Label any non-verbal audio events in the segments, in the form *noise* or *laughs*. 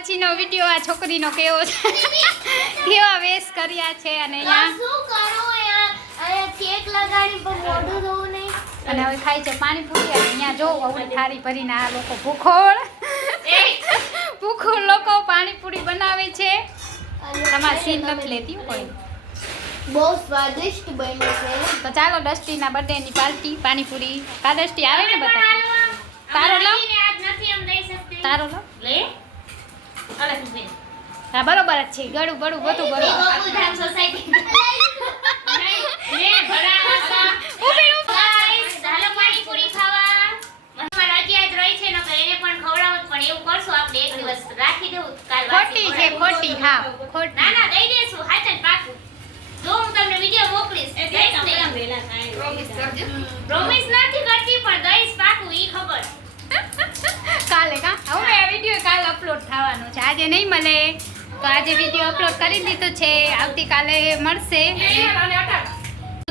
પછીનો વીડિયો આ છોકરીનો કેવો છે? કેવા વેશ કર્યા છે અને પણ અને હવે ખાય છે પાણીપુરી અને અહીંયા જો અવળી થારી ભરીને આ લોકો ભૂખોળ. ભૂખોળ લોકો પાણીપુરી બનાવે છે. તમારે સીન નથી લેતી કોઈ? બહુ સ્વાદિષ્ટ બન્યું છે. તો ચાલો ડસ્ટીના બર્થડેની પાર્ટી પાણીપુરી કા ડસ્ટી આવે ને બધા તારો લો તારો લો? હા બરોબર જ છે. ગળું બળું બધું બરોબર. સોસાયટી. ઊભી ઊભી. ચાલો પાણીપુરી ખાવા. મારા અજ્ઞાત રહી છે નકર એને પણ ખવડાવું પણ એવું કરશું આપણે એક દિવસ. રાખી દેવું. ખોટી છે ખોટી ના ના દઈ દેશું. હાચન પાકું. જો હું તમને વિડિયો મોકલીશ. દઈશ પ્રોમિસ નથી કરતી પણ દઈશ પાકું ઈ ખબર. કાલે કા? હવે આ વીડિયો કાલ અપલોડ થવાનો છે. આજે નહીં મળે. તો આજે વીડિયો અપલોડ કરી દીધો છે. આવતીકાલે મળશે.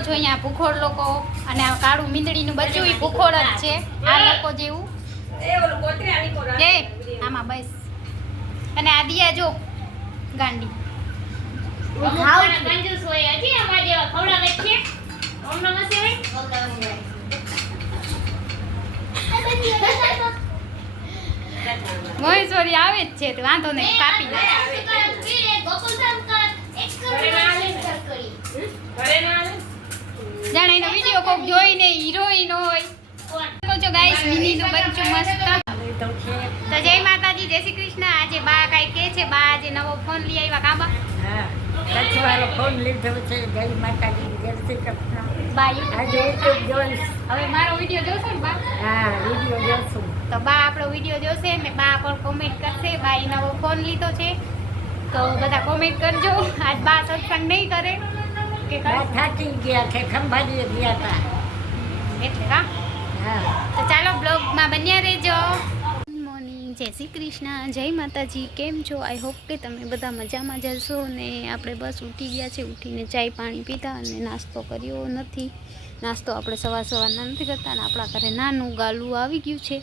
જો અહીંયા ભૂખોડ લોકો અને આ કાળું મીંદડીનું બચ્યું એ ભૂખોડ જ છે. આ લોકો જેવું. એ આમાં બસ. અને આ દિયા જો ગાંડી. કંજૂસ હોય હજી અમારા જેવા ખવડાવે છે. ઓમ નમઃ શિવાય મહેશ્વરી આવે જ છે તો વાંધો નહીં કાપી જાણે એનો વીડિયો કોક જોઈને હિરોઈન હોય. તો જો ગાઈસ મિનીનું બચ્ચું મસ્ત. તો જય માતાજી જય શ્રી કૃષ્ણ. આજે બા કાંઈ કે છે? બા આજે નવો ફોન લઈ આવ્યા કાબા હા કચ્છવાળો ફોન લીધો છે. જય માતાજી જય શ્રી કૃષ્ણ. બા યુટ્યુબ જોઈશ. હવે મારો વીડિયો જોશો ને બા? હા વીડિયો જોશું. તો બા આપણો વીડિયો જોશે ને બા પણ કોમેન્ટ કરશે. બા એ નવો ફોન લીધો છે. તો બધા કોમેન્ટ કરજો. આજ બા સત્સંગ નહીં કરે. કે થાકી ગયા છે ખંભાળીએ ગયા હતા એટલે હા. તો ચાલો બ્લોગમાં બન્યા રહેજો. મોર્નિંગ જય શ્રી કૃષ્ણ. જય માતાજી. કેમ છો? આઈ હોપ કે તમે બધા મજામાં જશો ને આપણે બસ ઉઠી ગયા છે. ઉઠીને ચાય પાણી પીતા અને નાસ્તો કર્યો નથી. નાસ્તો આપણે સવાર સવારના નથી કરતા અને આપણા ઘરે નાનું ગાલું આવી ગયું છે.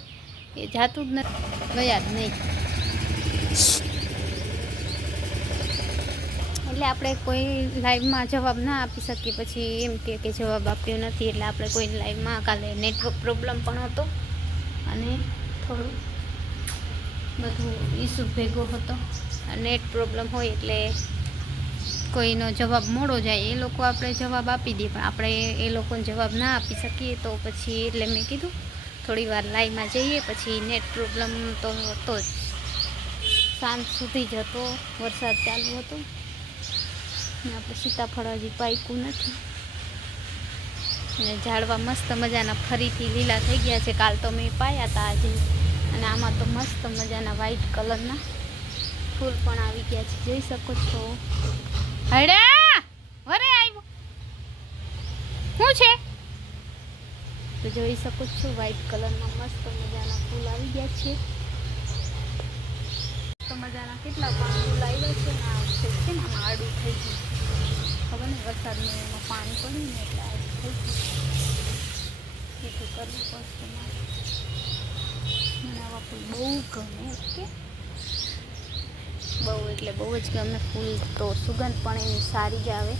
એ જાતું જ નથી. ગયા જ નહીં. એટલે આપણે કોઈ લાઈવમાં જવાબ ના આપી શકીએ. પછી એમ કે કે જવાબ આપ્યો નથી. એટલે આપણે કોઈ લાઈવમાં કાલે નેટવર્ક પ્રોબ્લેમ પણ હતો. અને થોડું બધું ઇસ્યુ ભેગો હતો. નેટ પ્રોબ્લેમ હોય એટલે કોઈનો જવાબ મોડો જાય. એ લોકો આપણે જવાબ આપી દઈએ પણ આપણે એ લોકોને જવાબ ના આપી શકીએ તો પછી એટલે મેં કીધું થોડી વાર લાઈમાં જઈએ, પછી નેટ પ્રોબ્લેમ તો હતો જ. સાંજ સુધી જ હતો, વરસાદ ચાલુ હતો. આપણે સીતાફળ હજી પાક્યું નથી. અને ઝાડવા મસ્ત મજાના ફરીથી લીલા થઈ ગયા છે. કાલ તો મેં પાયા હતા આજે. અને આમાં તો મસ્ત મજાના વ્હાઈટ કલરના ફૂલ પણ આવી ગયા છે. જોઈ શકો છો. હડે વરે આવ્યો. શું છે? તો જોઈ શકો છો વ્હાઈટ કલરના મસ્ત મજાના ફૂલ આવી ગયા છે. તો મજાના કેટલા પણ ફૂલ આવ્યા છે ને, આ છે ને આડું થઈ ગયું ખબર ને વરસાદનું એમાં પાણી પડ્યું ને એટલે આડું થઈ ગયું એ તો કરવું પડશે મને આવા ફૂલ બહુ ગમે, ઓકે? બહુ એટલે બહુ જ ગમે ફૂલ તો સુગંધ પણ એની સારી જ આવે.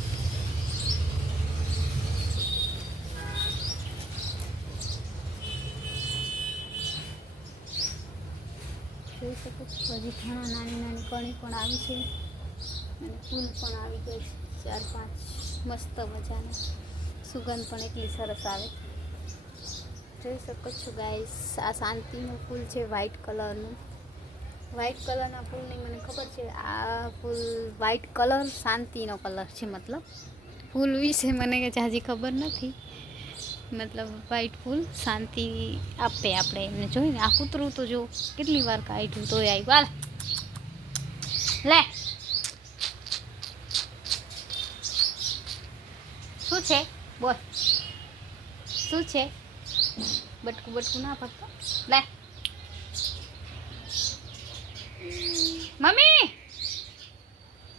શકો ઘણા નાની નાની કણી પણ આવી છે. અને ફૂલ પણ આવી ગઈ છે. ચાર પાંચ મસ્ત મજાની. સુગંધ પણ એટલી સરસ આવે. જોઈ શકો છો ગાઈસ આ શાંતિનું ફૂલ છે વ્હાઈટ કલરનું વ્હાઈટ કલરના ફૂલની મને ખબર છે, આ ફૂલ વ્હાઈટ કલર શાંતિનો કલર છે, મતલબ. ફૂલ વિશે મને હજી ખબર નથી. મતલબ વ્હાઈટ ફૂલ શાંતિ આપે આપણે એમને જોઈને આ કૂતરું તો જો કેટલી વાર કાઢ્યું તોય આવ્યું હાલ. લે. શું છે? બોલ. શું છે? બટકું બટકું ના પડતો લે. મમ્મી!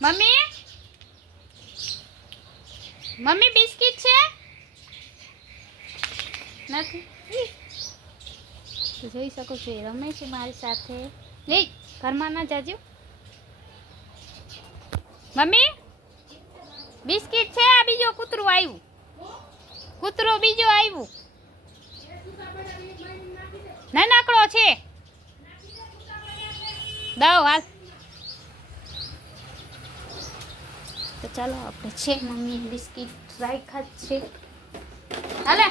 મમ્મી! મમ્મી, બિસ્કિટ છે? નથી. તો જોઈ શકો છો એ રમે છે મારી સાથે. લે. ઘરમાં ના જાજો. મમ્મી બિસ્કિટ છે આ બીજો કૂતરું આવ્યું. કૂતરો બીજો આવ્યું. નાનકડો છે. દવ હાલ. તો ચાલો આપણે છે મમ્મી બિસ્કિટ રાખ્યા જ છે. હાલે.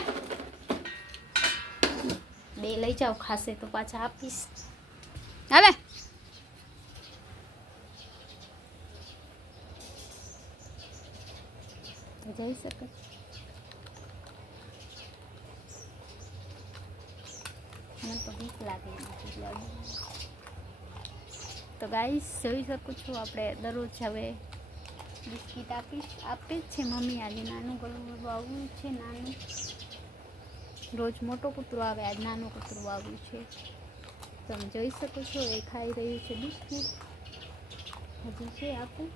બે લઈ જાઓ ખાશે તો પાછા આપીશ. હાલે. જઈ શકે. મને તો બીક લાગે તો ગાઈસ જોઈ શકું છું આપણે દરરોજ હવે બિસ્કિટ આપીશ. આપે જ છે મમ્મી આજે. નાનું ગળું આવ્યું છે નાનું. રોજ મોટો કૂતરો આવે, આજ નાનું કૂતરું આવ્યું છે. તમે જોઈ શકો છો, એ ખાઈ રહ્યું છે બિસ્કીટ. હજી છે આપું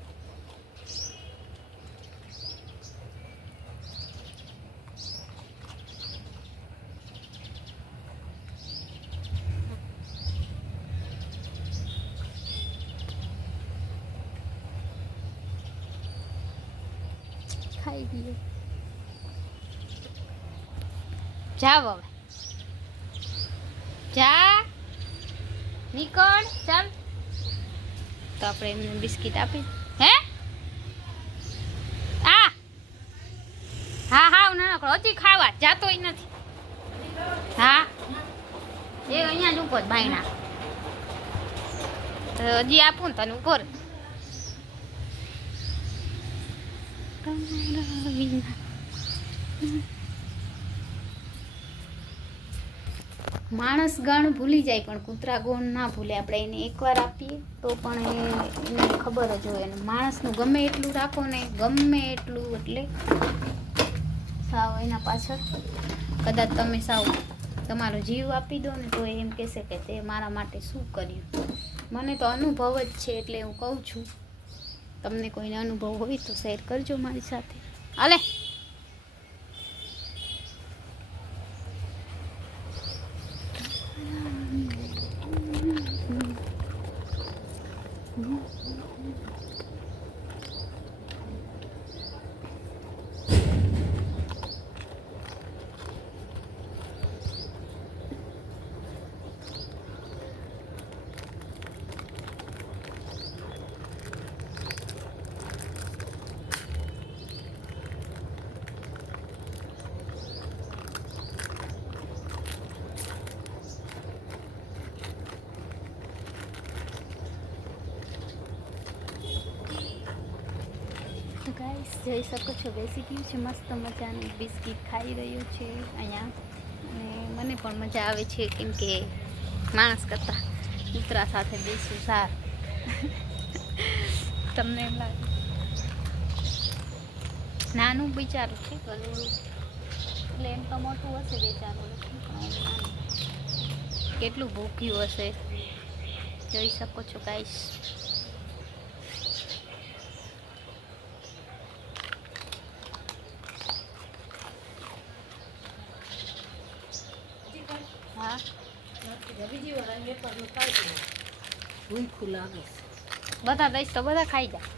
ખાઈ ગયો. જાવ હવે. જા. નીકળ ચાલ. તો આપણે એમને બિસ્કિટ આપી. હે? આ. હા હા નાનકડો હજી ખાવા. જાતો નથી. હા. એ અહીંયા જ ઉપર બાયણા. તો હજી આપું તને ઉપર. વિના માણસ ગણ ભૂલી જાય પણ કૂતરા ગુણ ના ભૂલે. આપણે એને એકવાર આપીએ તો પણ એને ખબર જ હોય. માણસનું ગમે એટલું રાખો ને, ગમે એટલું એટલે સાવ એના પાછળ. કદાચ તમે સાવ તમારો જીવ આપી દો ને તો એમ કહેશે કે તે મારા માટે શું કર્યું? મને તો અનુભવ જ છે એટલે હું કહું છું. તમને કોઈને અનુભવ હોય તો શેર કરજો મારી સાથે. હાલે તો ગાઈસ જોઈ શકો છો. બેસી ગયું છે, મસ્ત મજાનું બિસ્કિટ ખાઈ રહ્યો છે અહીંયા. અને મને પણ મજા આવે છે, કેમ કે માણસ કરતાં કૂતરા સાથે બેસું સાર. *laughs* તમને એમ લાગે? નાનું બિચારું છે ગલુડું એટલે એમ તો મોટું હશે, બેચારું. કેટલું ભૂખ્યું હશે? જોઈ શકો છો ગાઈસ હા બધા દઈશ તો બધા ખાઈ જાય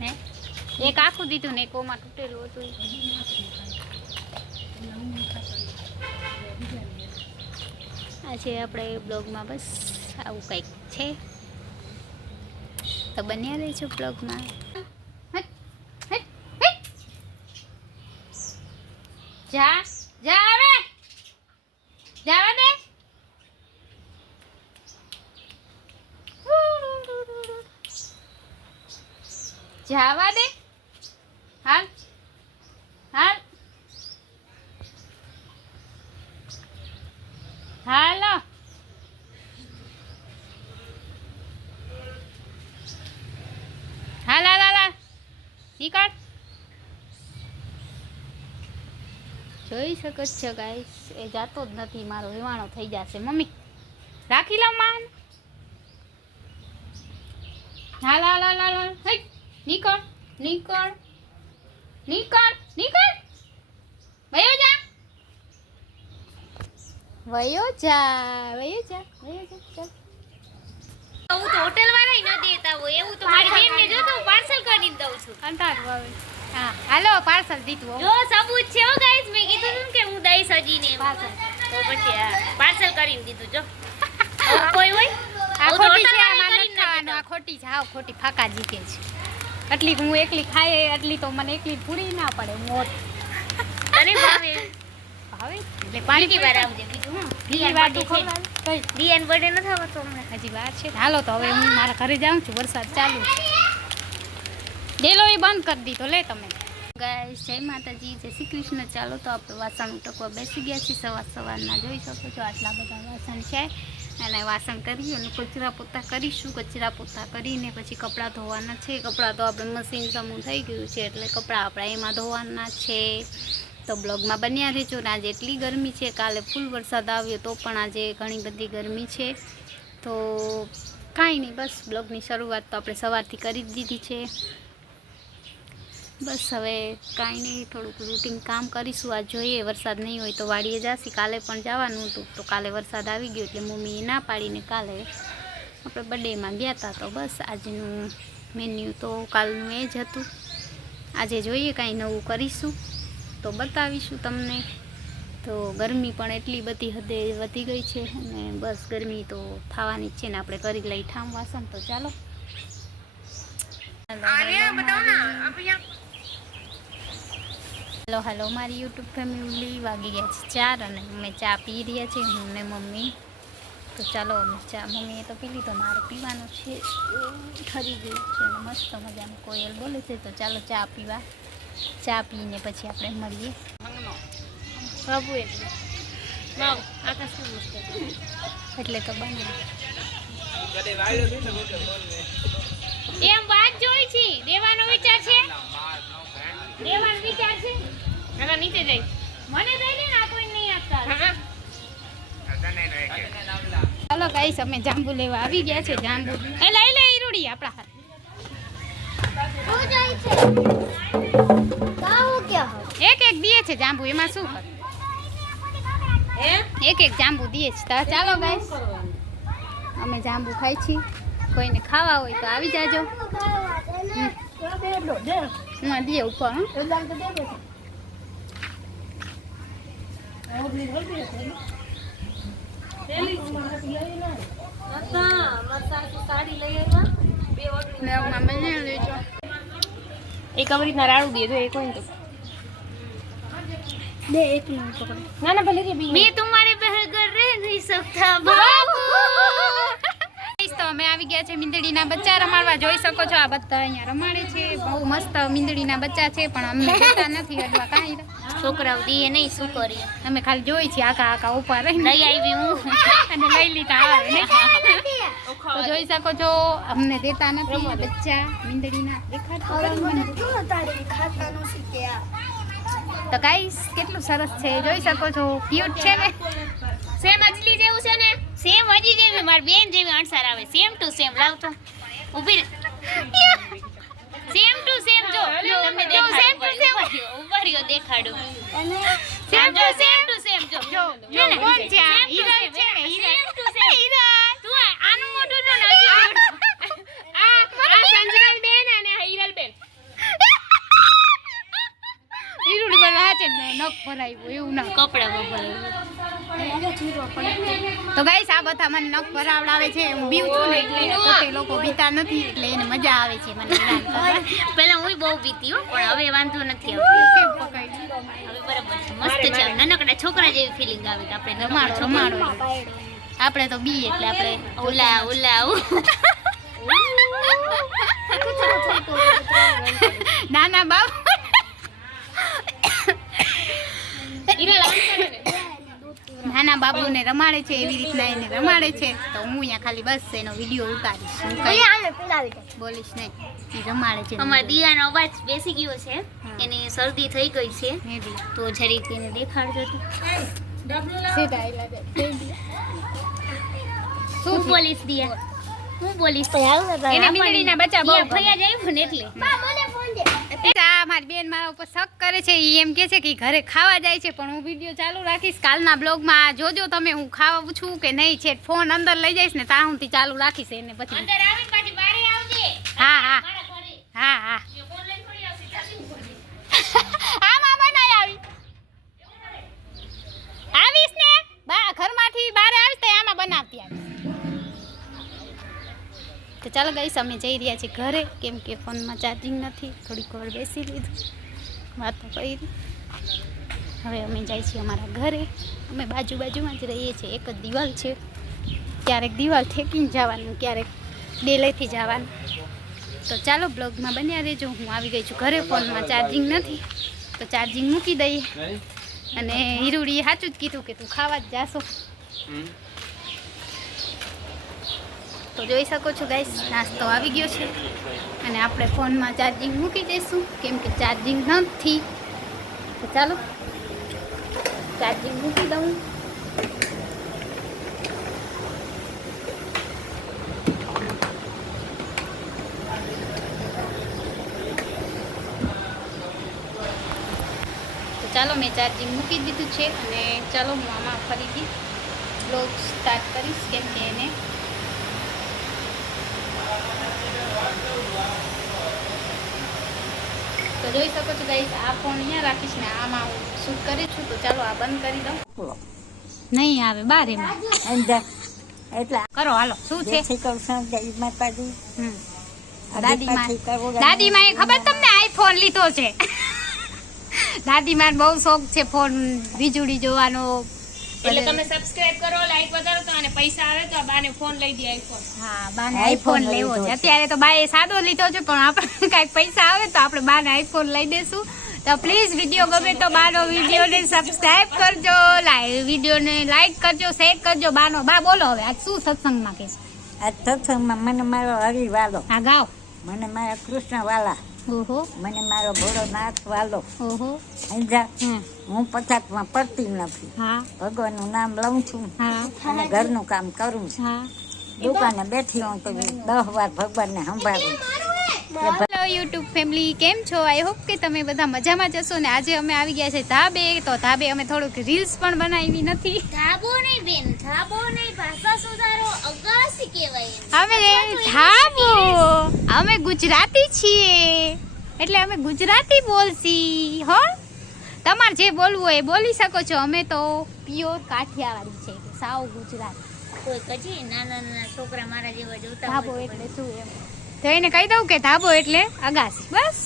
હે? એક આખું દીધું ને કોમાં તૂટેલું હતું. આજે આપણે બ્લોગમાં બસ આવું કંઈક છે. તો બન્યા રહેજો બ્લોગમાં હટ, હટ, હટ. જા જા હવે જવા દે જવા દે. હાલ. હાલ. હાલો. હાલ હાલ હાલ નીકળ. જોઈ શકો છો ગાઈસ એ જાતો જ નથી મારો વિવાણો થઈ જશે મમ્મી. રાખી લો માન. હાલ હાલ હાલ હાલ. હઈ, નીકળ નીકળ નીકળ નીકળ. વયો જા વયો જા વયો જા વયો જા ચાલ. હું તો હોટેલ વાળા ન દેતા હોય એવું તો મારી બેનને જો તો પાર્સલ કરીને દઉં છું. આવે. હા હાલો પાર્સલ દીધું હો. જો સબૂત છે હો ગાઈસ મેં કીધું હતું કે હું દઈ સજીને ને પાર્સલ. તો પછી હા પાર્સલ કરીને દીધું જો. કોઈ હોય? આ ખોટી છે હોટલવાળાએ આમાં ખાવાનું. આ ખોટી છે હાવ ખોટી ફાકા જીકે છે. એટલી હું એકલી ખાય એટલી તો મને એકલી પૂરી ના પડે મોત. અને ભાવે? ભાવે? એટલે પાણી બીજી વાર આવજે બીજું હું? બીજી વાર તું ખવડાવ. કઈ? દિયાન બર્થડે નથી આવતો હમણાં? હજી વાર છે. હાલો તો હવે હું મારા ઘરે જાઉં છું વરસાદ ચાલુ ડેલો એ બંધ કરી દીધો લે તમે. ગાઈસ જય માતાજી જય શ્રી કૃષ્ણ. ચાલો તો આપણે વાસણ ઉટકવા બેસી ગયા છીએ સવાર સવારના. જોઈ શકો છો આટલા બધા વાસણ છે. અને વાસણ કરી અને કચરા પોતા કરીશું કચરા પોતા કરીને પછી કપડાં ધોવાના છે. કપડાં તો આપણે મશીન સમૂહ થઈ ગયું છે એટલે કપડાં આપણા એમાં ધોવાના છે. તો બ્લોગમાં બન્યા રહેજો. ને આજે એટલી ગરમી છે, કાલે ફૂલ વરસાદ આવ્યો તો પણ આજે ઘણી બધી ગરમી છે. તો કાંઈ નહીં, બસ બ્લોગની શરૂઆત તો આપણે સવારથી કરી જ દીધી છે. બસ હવે કાંઈ નહીં, થોડુંક રૂટીન કામ કરીશું. આ જોઈએ, વરસાદ નહીં હોય તો વાડીએ જાશી. કાલે પણ જવાનું હતું, તો કાલે વરસાદ આવી ગયો એટલે મમ્મીએ ના પાડીને કાલે આપણે બર્થડેમાં ગયા હતા તો બસ આજનું મેન્યુ તો કાલનું એ જ હતું. આજે જોઈએ કાંઈ નવું કરીશું. તો બતાવીશું તમને. તો ગરમી પણ એટલી બધી હદે વધી ગઈ છે અને બસ ગરમી તો થવાની જ છે ને, આપણે કરી લઈ ઠામ વાસણ. તો ચાલો. હેલો હલો મારી યુટ્યુબ ફેમિલી વાગી ગયા છે ચાર અને અમે ચા પી રહ્યા છીએ હું ને મમ્મી. તો ચાલો અમે ચા મમ્મીએ તો પી લીધો મારે પીવાનું છે. ઠરી ગયું છે અને મસ્ત મજાનું કોયલ બોલે છે. તો ચાલો ચા પીવા. ચા પીને પછી આપણે મળીએ. એટલે તો બને. એમ વાત જોઈ છે દેવાનો વિચાર છે? દેવાનો વિચાર છે? ના નીચે જાય. મને દઈ દે ને કોઈ નહીં આપતા. ચાલો ગાઈસ અમે જાંબુ લેવા આવી ગયા છે જાંબુ. એ લઈ લે ઈરુડી આપણા હાથ. એક એક દીએ છે જાંબુ એમાં શું કર? એક એક જાંબુ દીએ છે. ચાલો ગાઈસ અમે જાંબુ ખાઈ છીએ. કોઈને ખાવા હોય તો આવી જાજો. હું દે ઉપર એક અવરી નરાળું દે એક હોય તો બે એક ના ના ભલે બે તુમારે બહેગર રહે નહીં સકતા આવી ગયા છે મીંદડીના બચ્ચા રમાડવા. જોઈ શકો છો આ બધા અહીંયા રમાડે છે. બહુ મસ્ત મીંદડીના બચ્ચા છે પણ અમને જોતા નથી અડવા કાંઈ. છોકરાઓ દીએ નહીં શું કરીએ. અમે ખાલી જોઈ છીએ આખા આખા ઉપર રહી લઈ આવી હું. અને લઈ લીધા આવે તો જોઈ શકો છો અમને દેતા નથી બચ્ચા મીંદડીના. તો ગાઈસ કેટલું સરસ છે. જોઈ શકો છો ક્યુટ છે ને. સેમ અજલી જેવું છે ને. સેમ હજી જેવી મારી બેન જેવી અણસાર આવે. સેમ ટુ સેમ લાવ તો. ઊભી સેમ ટુ સેમ જો. તમને સેમ ટુ સેમ ઊભા રહ્યો દેખાડું. Same to same to same જો જો કોણ છે આ છે ને સેમ ટુ સેમ તું આનું મોઢું તો નથી આ આ સંજનાલ બેન અને હિરલ બેન ઈરુડી પર હાચે નખ ભરાયું એવું ના. કપડા આ બધા મને નખ ભરાવડાવે છે હું બીવ છું ને એટલે પોતે લોકો બીતા નથી એટલે એને મજા આવે છે મને. પેલા હું બહુ બીતી હો પણ હવે વાંધો નથી આવતો. હવે બરાબર મસ્ત છે. નાનકડા છોકરા જેવી ફિલિંગ આવે કે આપણે રમાડો રમાડો. આપણે તો બી એટલે આપણે ઉલા ઉ. નાના બાપ. નાના બાબુને રમાડે છે એવી રીતના એને રમાડે છે. તો હું અહીંયા ખાલી બસ એનો વીડિયો ઉતારીશ. હું કઈ બોલીશ નહીં. એ રમાડે છે. અમારા દીવાનો અવાજ બેસી ગયો છે. એને શરદી થઈ ગઈ છે. તો જરીક એને દેખાડજો તો. હું શું બોલીશ દિયા? હું બોલીશ. એને મીંડળીના બચ્ચા બહુ ગમે. જાય ને એટલે. આ મારી બેન મારા ઉપર શક કરે છે એ એમ કે છે કે ઘરે ખાવા જાય છે પણ હું વીડિયો ચાલુ રાખીશ. કાલના બ્લોગમાં જોજો તમે હું ખાવા છું કે નહીં છે ફોન અંદર લઈ જઈશ ને ત્યાં હુંથી ચાલુ રાખીશ એને પછી. હા હા. હા હા. આવશે ને? બા ઘરમાંથી બહાર આવીશ તો આમાં બનાવતી આવીશ. તો ચાલો ગઈશ અમે જઈ રહ્યા છીએ ઘરે. કેમ કે ફોનમાં ચાર્જિંગ નથી થોડીક વાર બેસી લીધું વાતો કરી હવે અમે જાય છીએ અમારા ઘરે. અમે બાજુ બાજુમાં જ રહીએ છીએ એક જ દિવાલ છે. ક્યારેક દિવાલ ઠેકીને જવાનું ક્યારેક ડેલેથી જવાનું. તો ચાલો બ્લોગમાં બન્યા રહેજો. હું આવી ગઈ છું ઘરે ફોનમાં ચાર્જિંગ નથી. તો ચાર્જિંગ મૂકી દઈએ. અને હિરુડીએ સાચું જ કીધું કે તું ખાવા જ જાશો. તો જોઈ શકો છો ગાઈસ નાસ્તો આવી ગયો છે. અને આપણે ફોનમાં ચાર્જિંગ મૂકી દઈશું, કેમ કે ચાર્જિંગ નથી. તો ચાલો ચાર્જિંગ મૂકી દઉં. ચાલો, મેં ચાર્જિંગ મૂકી દીધું છે અને ચાલો હું આમાં ફરીથી બ્લોગ સ્ટાર્ટ કરીશ, કેમ કે એને તો જોઈ શકો છો ગાઈસ આ ફોન અહીંયા રાખીશ ને આમાં હું શૂટ કરી છું તો ચાલો આ બંધ કરી દઉં. નહીં આવે બારે અંદર. એટલે કરો હાલો શું છે? દાદી એ ખબર તમને આઈફોન લીધો છે? દાદી માં બહુ શોખ છે ફોન વીજળી જોવાનો એટલે તમે સબસ્ક્રાઇબ કરો લાઈક વધારો તો અને પૈસા આવે તો આ બાને ફોન લઈ દે આઈફોન હા બાને આઈફોન લેવો છે. અત્યારે તો બાએ સાદો લીધો છે પણ આપણે *laughs* કાંઈક પૈસા આવે તો આપણે બાને આઈફોન લઈ દેશું. તો પ્લીઝ વીડિયો ગમે તો બાનો વિડીયોને સબસ્ક્રાઇબ કરજો લાઈવ વિડીયોને લાઈક કરજો શેર કરજો બાનો. બા બોલો હવે આજ શું સત્સંગમાં કહેશો? આજ સત્સંગમાં મને મારો હરી વાલો હા ગાઓ. મને મારા કૃષ્ણ વાલા ઓહો. મને મારો ભોળોનાથ વાલો. ઓહો. સમજા? હું પછાતમાં પડતી નથી. હા. ભગવાનનું નામ લઉં છું. હા. અને ઘરનું કામ કરું છું. દુકાને બેઠી હું તો દસ વાર ભગવાનને સંભાળું. હેલો યુટ્યુબ ફેમિલી કેમ છો? આઈ હોપ કે તમે બધા મજામાં જશો ને આજે અમે આવી ગયા છે ધાબે. તો ધાબે અમે થોડુંક રીલ્સ પણ બનાવી નથી. ધાબો નહીં બેન ધાબો નહીં. ભાષા સુધારો અગાસી કહેવાય અમે ધાબો. અમે ગુજરાતી છીએ. એટલે અમે ગુજરાતી બોલશી હો? તમારે જે બોલવું હોય એ બોલી શકો છો. અમે તો પ્યોર કાઠિયાવાડી છે. સાવ ગુજરાત. કોઈ કજી નાના નાના છોકરા મારા જેવા જોતા ધાબો એટલે શું એમ? એને કહી દઉં કે ધાબો એટલે અગાસી. બસ.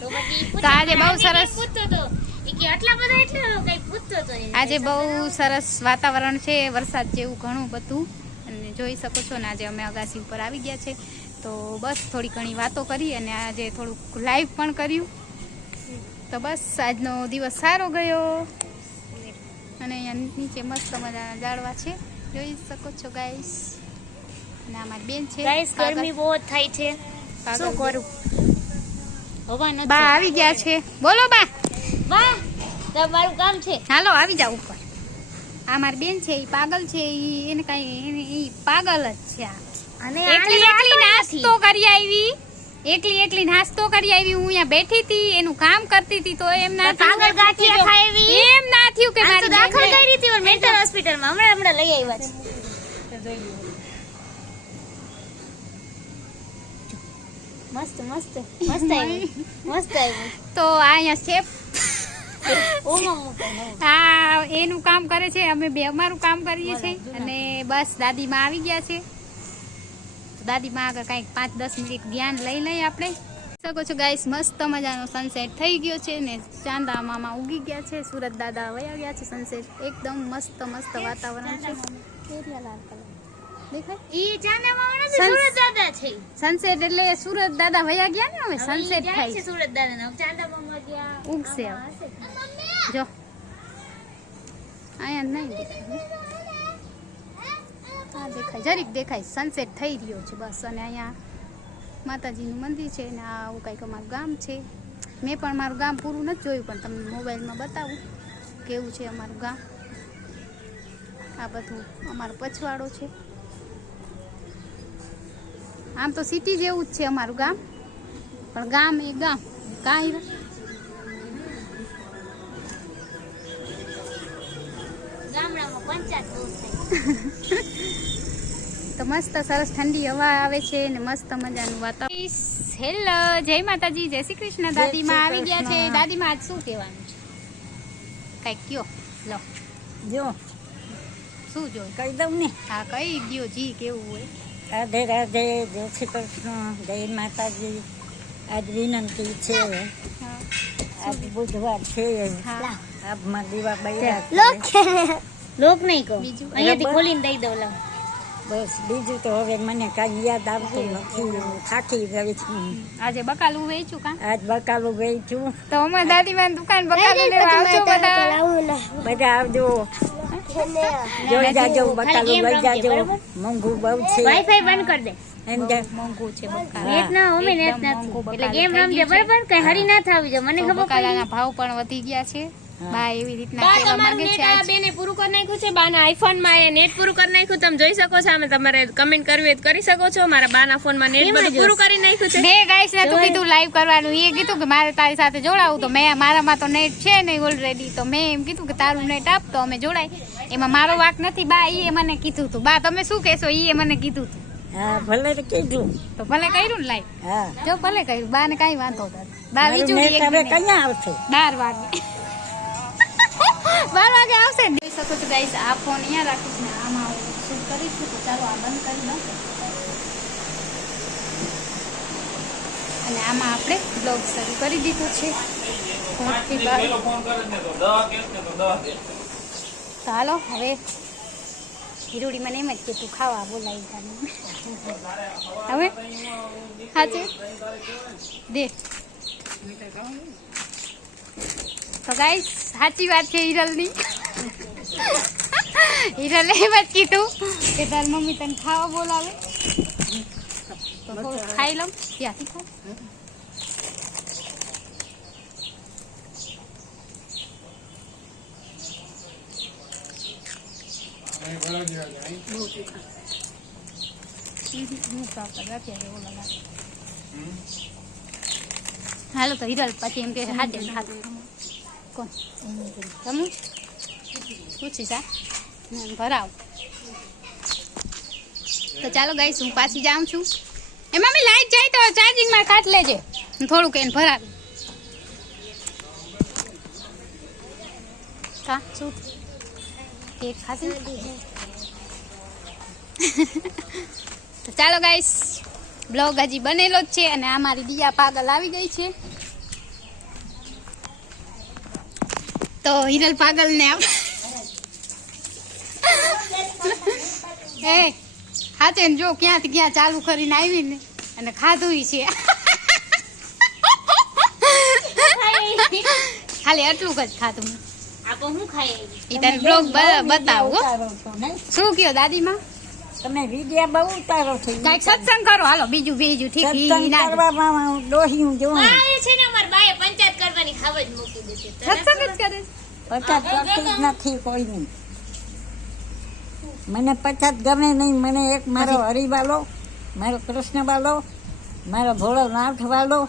તો આજે બહુ સરસ-. આજે બહુ સરસ વાતાવરણ છે વરસાદ જેવું ઘણું બધું. અને જોઈ શકો છો ને આજે અમે અગાસી ઉપર આવી ગયા છે. તો બસ થોડી ઘણી વાતો કરી અને આજે થોડુંક લાઈવ પણ કર્યું. તો બસ આજનો દિવસ સારો ગયો. અને અહીંયા નીચે મસ્ત મજાના જાળવા છે. જોઈ શકો છો ગાઈસ અને આ મારી બેન છે. ગાઈસ ગરમી બહુ થાય છે. શું કરું? હવા નથી. બા આવી ગયા છે. બોલો બા. બા તમારું કામ છે. હાલો આવી જાવ ઉપર. આ મારી બેન છે એ પાગલ છે ઈ એને કાંઈ એને ઈ પાગલ જ છે અને એકલી એકલી નાસ્તો કરી આવી. એકલી એકલી નાસ્તો કરી આવી. હું અહીંયા બેઠી હતી એનું કામ કરતી હતી તો એમ ના પાગલ ગાંઠી ખાવી એમ ના થયું કે મારી દાખલ કરી હતી મેન્ટલ હોસ્પિટલમાં હમણાં હમણાં લઈ આવ્યા છે. મસ્ત મસ્ત મસ્ત આવ્યું *laughs* મસ્ત. આવ્યું તો અહીંયા ઓમાં. હા એનું કામ કરે છે. અમે બે અમારું કામ કરીએ છીએ. અને બસ દાદીમાં આવી ગયા છે. દાદીમાં આગળ કાંઈક પાંચ દસ મિનિટ જ્ઞાન લઈ લઈએ આપણે. શકો છો ગાઈસ મસ્ત મજાનો સનસેટ થઈ ગયો છે ને ચાંદા મામા ઉગી ગયા છે. સુરત દાદા વયા ગયા છે સનસેટ એકદમ મસ્ત મસ્ત વાતાવરણ છે. સનસેટ એટલે સુરત દાદા વયા ગયા ને હવે સનસેટ થાય છે સુરત દાદા ને ચાંદા ઉગશે જો. અહીંયા નહીં દેખાય. દેખાય. જરીક દેખાય. સનસેટ થઈ રહ્યો છે બસ. અને અહીંયા માતાજીનું મંદિર છે ને આ આવું કંઈક અમારું ગામ છે. મેં પણ મારું ગામ પૂરું નથી જોયું પણ તમને મોબાઈલમાં બતાવું કેવું છે અમારું ગામ. આ બધું અમારો પછવાડો છે. આમ તો સિટી જેવું જ છે અમારું ગામ. પણ ગામ એ ગામ. કાં હીરા ગામડામાં પંચાયત બહુ થાય *laughs* તો મસ્ત સરસ ઠંડી હવા આવે છે ને મસ્ત મજાનું વાતાવરણ. હેલો જય માતાજી. જય શ્રી કૃષ્ણ. દાદીમાં આવી ગયા છે. દાદીમાં આજ શું કહેવાનું છે? કંઈક કયો. લો. જો. શું જો? કહી દઉં ને? હા કઈ ગયો જી કેવું હોય. રાધે રાધે જય શ્રી કૃષ્ણ જય માતાજી. આજ વિનંતી છે. આજ બુધવાર છે. હા. આબમાં દીવા બૈરા લોક નહીં કહો. બીજું? અહીંયાથી ખોલીને દઈ દઉં લાવ. બસ બીજું તો હવે મને કાંઈ યાદ આવતું નથી. થાકી ગઈ છું. આજે બકાલું વેચ્યું કા? આજ બકાલું વેચું તો અમે દાદીમાં દુકાન બકાલું લેવા આવજો બધા. બધા આવજો. જોઈ જાજો બકાલું લઈ જાજો. મોંઘું બહુ છે. વાઈફાઈ બંધ કરી દે. એમ કે મોંઘું છે બકાલું નેટ ના અમે નેટ ના એટલે ગેમ રમજે બરાબર? કઈ હરી ના થાવી જો મને ખબર બકાલાના ભાવ પણ વધી ગયા છે. બા એવી રીતના બા તમારું નેટ આ બેને પૂરું કરી નાખ્યું છે? બાના આઈફોનમાં એ નેટ પૂરું કરી નાખ્યું. તમે જોઈ શકો છો અમે તમારે કમેન્ટ કરવી હોય તો કરી શકો છો. મારા બાના ફોનમાં નેટ બધું પૂરું કરી નાખ્યું છે. મેં ગાઈસ ને તું કીધું લાઈવ કરવાનું. એ કીધું કે મારે તારી સાથે જોડાવું. તો મેં મારામાં તો નેટ છે નહીં ઓલરેડી તો મેં એમ કીધું કે તારું નેટ આપ તો અમે જોડાય. એમાં મારો વાક નથી બા ઈ મને કીધું હતું બા તમે શું કહેશો? ઈ મને કીધું હતું હા ભલે તો કીધું. તો ભલે કર્યું ને લાઈ હા. જો ભલે કર્યું. બા ને કઈ વાંધો નથી. બા બીજું એક મિનિટ. કયા આવશે? બાર વાગે. *laughs* બાર વાગે આવશે ને? જોઈ શકો છો ગાઈસ આ ફોન અહીંયા રાખીશ ને આમાં હું શૂટ કરીશ? તો ચાલો આ બંધ કરી દઉં. અને આમાં આપણે બ્લોગ શરૂ કરી દીધો છે. ફોન કરે ને તો હાલો, હવે હીરુડી મને એમ જ કે તું ખાવા બોલાવી તારી હવે? સાચે દે. તો ગાઈ સાચી વાત છે હિરલની. હિરલે એમ જ કીધું કે તાર મમ્મી તને ખાવા બોલાવે. તો ખાઈ લઉં. ત્યાંથી ખાઈ હું તો આપણે અત્યારે ઓલા લાગે. હાલો તો હિરલ પછી એમ કે હાથે હાથે. કોણ? પૂછીશ હા ભરાવ. તો ચાલો ગાઈશ હું પાછી જાઉં છું. એમાં મેં લાઈટ જાય તો ચાર્જિંગમાં કાટ લેજે. થોડુંક એને ભરાવી. કા? શું? કેક ખાધી? તો ચાલો ગાઈસ બ્લોગ હજી બનેલો જ છે અને આ મારી દિયા પાગલ આવી ગઈ છે. તો હિરલ પાગલ ને આપ *laughs* એ હાથે જો ક્યાંથી ક્યાં ચાલુ કરીને આવી ને અને ખાધું છે. *laughs* ખાલી એટલું જ ખાધું મેં. હું ખાઈ તને બ્લોગ બતાવું શું કયો દાદીમાં? તમે વિડિયા બહુ ઉતારો છો. કાંઈક સત્સંગ કરો. હાલો બીજું બીજું ઠીક સત્સંગ કરવામાં હું જોઉં. એ છે ને અમાર બાએ પંચાયત કરવાની ખાવ જ મૂકી દીધી સત્સંગ જ કરે છે. પચાસ કરતી નથી કોઈની. મને પછાત ગમે નહીં મને એક મારો હરિવાલો મારો કૃષ્ણવાલો મારો ભોળોનાથ વાલો.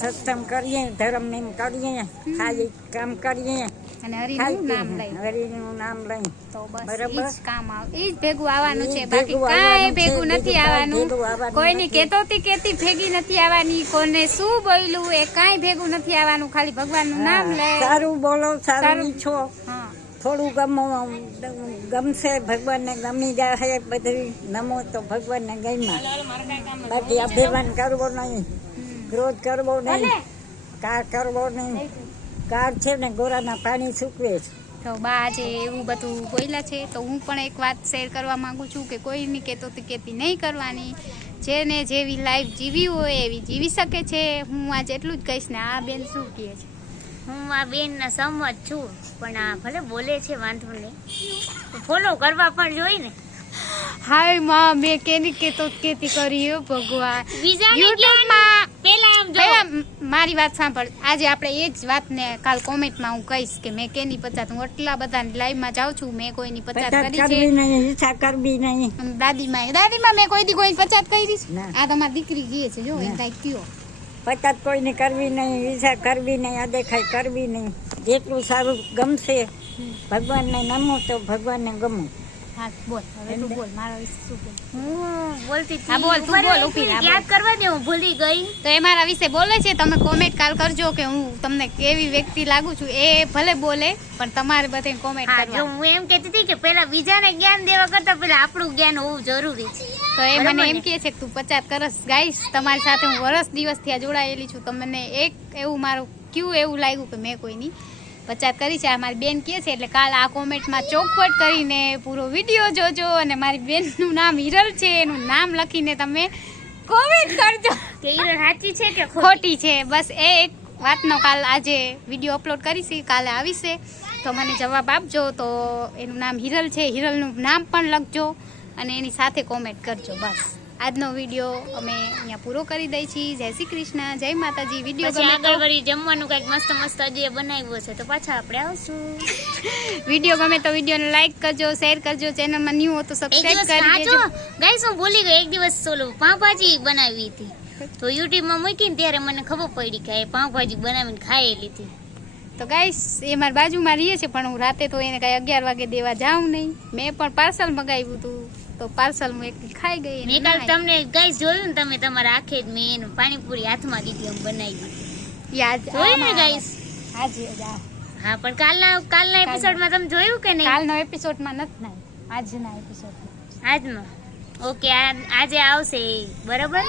સત્સંગ કરીએ ધર્મ એમ કરીએ ખાલી કામ કરીએ. અને હરિનું નામ લઈ. હરિનું નામ લઈ. તો બસ. જ કામ આવે એ જ ભેગું આવવાનું છે. બાકી કાંઈ ભેગું નથી આવવાનું. કોઈની. કેતોતી કેતી ભેગી નથી આવવાની કોને શું બોલ્યું એ કાંઈ ભેગું નથી આવવાનું ખાલી ભગવાનનું નામ લે. સારું બોલો સારું છો. હા. થોડું ગમો ગમશે ભગવાનને ગમી જાય બધું. નમો તો ભગવાનને ગમ્યા. બાકી અભિમાન કરવો નહીં. ક્રોધ કરવો. નહીં. કાર કરવો નહીં. કાર છે ને ગોરાના પાણી સૂકવે છે. તો બા આજે એવું બધું બોલ્યા છે તો હું પણ એક વાત શેર કરવા માંગુ છું કે કોઈની કહેતો કેતી નહીં કરવાની. જેને જેવી લાઈફ જીવી હોય એવી જીવી શકે છે. હું આજે એટલું જ કહીશ ને આ બેન શું કહે છે? હું આ બેનના સહમત છું પણ આ ભલે બોલે છે વાંધો નહીં. ફોલો કરવા પણ જોઈ ને. હાયમાં મેં કેની કેતો કેતી કરી હો ભગવાન. બીજાને યુટ્યુબમાં પેલા આમ જો. મારી વાત સાંભળ. આજે આપણે એ જ વાતને કાલ કોમેન્ટમાં હું કહીશ કે મેં કેની પચાસ હું એટલા બધાની લાઈવમાં જાઉં છું મેં કોઈની પચાસ પચાસ કરી છે. કરવી નહીં. અને દાદીમાં દાદીમાં મેં કોઈ દી કોઈ પચાસ કરી છે. આ તમારી દીકરી ગઈ છે જો એ ના. કાંઈક કયો. પચાત કોઈને કરવી નહીં વિચાર કરવી નહીં અદેખાઈ કરવી નહીં. જેટલું સારું ગમશે ભગવાનને નમો તો ભગવાનને ગમો. હા બોલ. હવે તું બોલ મારા વિશે શું બોલ? હું બોલતી હા, બોલ, તું બોલ, રહો, ઊભી યાદ કરવા દે હું ભૂલી ગઈ. તો એ મારા વિશે બોલે છે? તમે કોમેન્ટ કાલ કરજો કે હું તમને કેવી વ્યક્તિ લાગુ છું. એ ભલે બોલે પણ તમારે બધે કોમેન્ટ હા હું એમ કહેતી હતી કે પેલા બીજાને જ્ઞાન દેવા કરતા પેલા આપણું જ્ઞાન હોવું જરૂરી છે. તો એ મને એમ કહે છે કે તું પચાસ કરસ ગાઈશ તમારી સાથે હું વરસ દિવસથી આ જોડાયેલી છું. તમને એક એવું મારું ક્યુ એવું લાગ્યું કે મેં કોઈની પચાસ કરી છે. આ મારી બેન કહે છે એટલે કાલ આ કોમેન્ટમાં ચોખવટ કરીને પૂરો વીડિયો જોજો અને મારી બેનનું નામ હિરલ છે. એનું નામ લખીને તમે કોમેન્ટ કરજો. કે હિરલ સાચી છે કે ખોટી? ખોટી છે. બસ એ એક વાતનો કાલ આજે વીડિયો અપલોડ કરીશ કાલે આવીશે. તો મને જવાબ આપજો. તો એનું નામ હિરલ છે. હિરલનું નામ પણ લખજો અને એની સાથે કોમેન્ટ કરજો. બસ. આજનો વીડિયો અમે અહીંયા પૂરો કરી દઈ છીએ જય શ્રી કૃષ્ણ જય માતાજી. વીડિયો ગમે આગળ વળી જમવાનું કંઈક મસ્ત મસ્ત હજી બનાવ્યું છે તો પાછા આપણે આવશું. *laughs* વીડિયો ગમે તો વિડીયોને લાઈક કરજો શેર કરજો. ચેનલમાં ન્યૂ હો તો સબસ્ક્રાઇબ કરી દેજો. ગાઈસ હું ભૂલી ગઈ. એક દિવસ સોલો પાવભાજી બનાવી હતી. તો યુટ્યુબમાં મૂકીને ત્યારે મને ખબર પડી કે એ પાવભાજી બનાવીને ખાયેલી હતી તો ગાઈસ એ મારી બાજુમાં રહીએ છે પણ હું રાતે તો એને કાંઈ અગિયાર વાગે દેવા જાઉં નહીં. મેં પણ પાર્સલ મગાવ્યું હતું. તો પાર્સલ હું એક ખાઈ ગઈ મેં કાલ તમને ગાઈસ જોયું ને તમે તમારા આખે જ મેં એનું પાણીપુરી હાથમાં દીધી એમ બનાવી યાદ જોયું ને ગાઈસ? આજે હા પણ કાલના કાલના એપિસોડમાં તમે જોયું કે નહીં? કાલનો એપિસોડમાં નથી નાઈ. આજના એપિસોડમાં આજમાં ઓકે આજે આવશે બરોબર?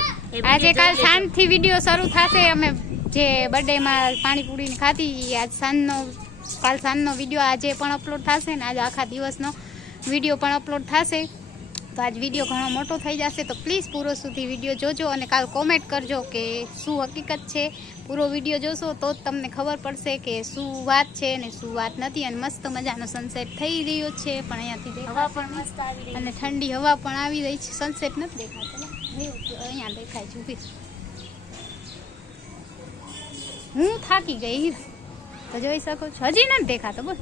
આજે કાલ. સાંજથી વીડિયો શરૂ થશે. અમે જે બર્થડેમાં પાણીપુરીને ખાધી આજ સાંજનો કાલ સાંજનો વીડિયો આજે પણ અપલોડ થશે ને આજે આખા દિવસનો વીડિયો પણ અપલોડ થશે. તો આજ વીડિયો ઘણો મોટો થઈ જશે તો પ્લીઝ પૂરો સુધી વીડિયો જોજો અને કાલ કોમેન્ટ કરજો કે શું હકીકત છે. પૂરો વીડિયો જોશો તો જ તમને ખબર પડશે કે શું વાત છે અને શું વાત નથી અને મસ્ત મજાનો સનસેટ થઈ રહ્યો છે પણ અહીંયાથી હવા પણ મસ્ત આવી અને ઠંડી હવા પણ આવી રહી છે સનસેટ નથી દેખાતો અહીંયા દેખાય છે ઊભી હું થાકી ગઈ. તો જોઈ શકો છો હજી નથી દેખાતો બોલ.